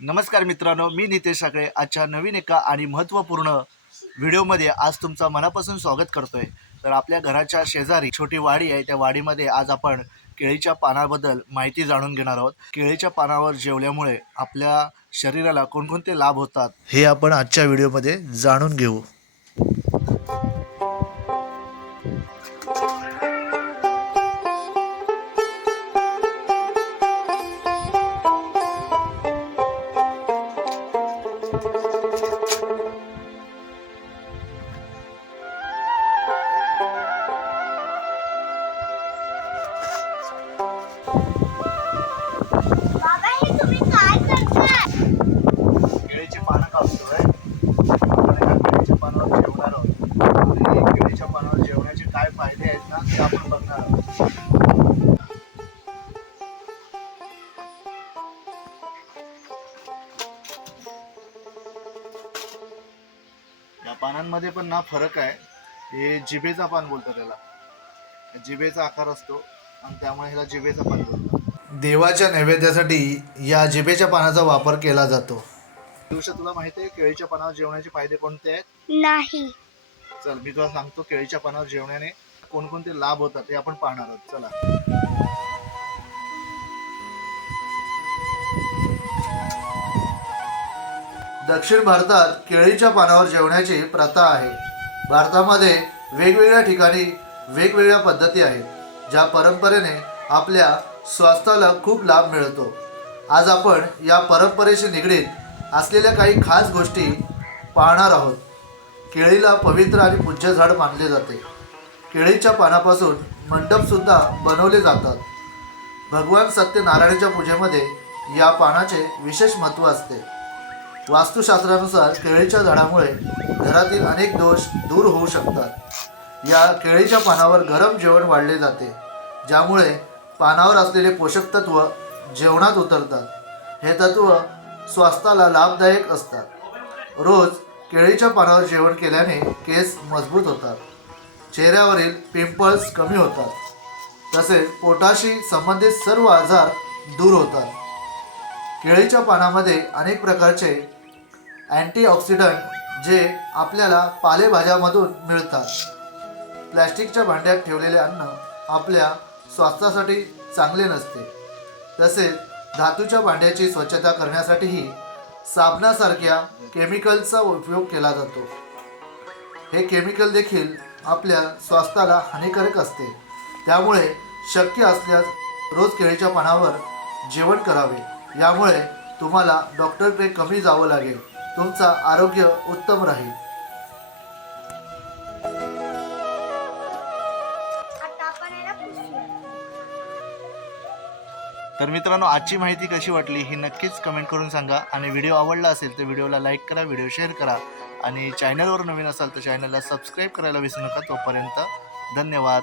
नमस्कार मित्रांनो मी नितेश साखळे. आजच्या नवीन एका आणि महत्त्वपूर्ण व्हिडिओमध्ये आज तुमचं मनापासून स्वागत करतोय. तर आपल्या घराच्या शेजारी छोटी वाडी आहे. त्या वाडीमध्ये आज आपण केळीच्या पानाबद्दल माहिती जाणून घेणार आहोत. केळीच्या पानावर जेवल्यामुळे आपल्या शरीराला कोणकोणते लाभ होतात हे आपण आजच्या व्हिडिओमध्ये जाणून घेऊ. फायदे आहेत ना ते आपण बघणार आहोत. या पानांमध्ये पण ना फरक आहे. हे जिभेचा पान बोलतात त्याला. जिभेचा आकार असतो आणि त्यामुळे ह्याला जिभेचा पान बोलतात. देवाच्या नैवेद्यासाठी या जिभेच्या पानाचा वापर केला जातो. दिवसा तुला माहिती आहे केळीच्या पानावर जेवणाचे फायदे कोणते आहेत? नाही. चल मी तुला सांगतो केळीच्या पानावर जेवण्याने कोणकोणते लाभ होतात ते आपण पाहणार आहोत. चला. दक्षिण भारतात केळीच्या पानावर जेवण्याची प्रथा आहे. भारतामध्ये वेगवेगळ्या ठिकाणी वेगवेगळ्या पद्धती आहेत ज्या परंपरेने आपल्या स्वास्थ्याला खूप लाभ मिळतो. आज आपण या परंपरेशी निगडीत असलेल्या काही खास गोष्टी पाहणार आहोत. केळीला पवित्र आणि पूज्य झाड मानले जाते. केळीच्या पानापासून मंडपसुद्धा बनवले जातात. भगवान सत्यनारायणाच्या पूजेमध्ये या पानाचे विशेष महत्त्व असते. वास्तुशास्त्रानुसार केळीच्या झाडामुळे घरातील अनेक दोष दूर होऊ शकतात. या केळीच्या पानावर गरम जेवण वाढले जाते ज्यामुळे पानावर असलेले पोषक तत्व जेवणात उतरतात. हे तत्व स्वास्थ्याला लाभदायक असतात. रोज केळीच्या पानावर जेवण केल्याने केस मजबूत होतात. चेहऱ्यावरील पिंपल्स कमी होतात. तसेच पोटाशी संबंधित सर्व आजार दूर होतात. केळीच्या पानामध्ये अनेक प्रकारचे अँटीऑक्सिडंट जे आपल्याला पालेभाज्यामधून मिळतात. प्लॅस्टिकच्या भांड्यात ठेवलेले अन्न आपल्या स्वास्थ्यासाठी चांगले नसते. तसेच धातूच्या भांड्याची स्वच्छता करण्यासाठीही साबणासारख्या केमिकलचा उपयोग केला जातो. हे केमिकल देखील आपल्या स्वास्थ्याला हानिकारक असते. त्यामुळे शक्य असल्यास रोज केळीच्या पानावर जेवण करावे. यामुळे तुम्हाला डॉक्टरकडे कमी जावं लागेल. तुमचा आरोग्य उत्तम राहील. आता आपण याला पुसूया. तर मित्रांनो आजची माहिती कशी वाटली ही नक्कीच कमेंट करून सांगा. आणि व्हिडिओ आवडला असेल तर व्हिडिओला लाईक करा व्हिडिओ शेअर करा. आणि चॅनलवर नवीन असाल तर चॅनलला सबस्क्राईब करायला विसरू नका तोपर्यंत धन्यवाद.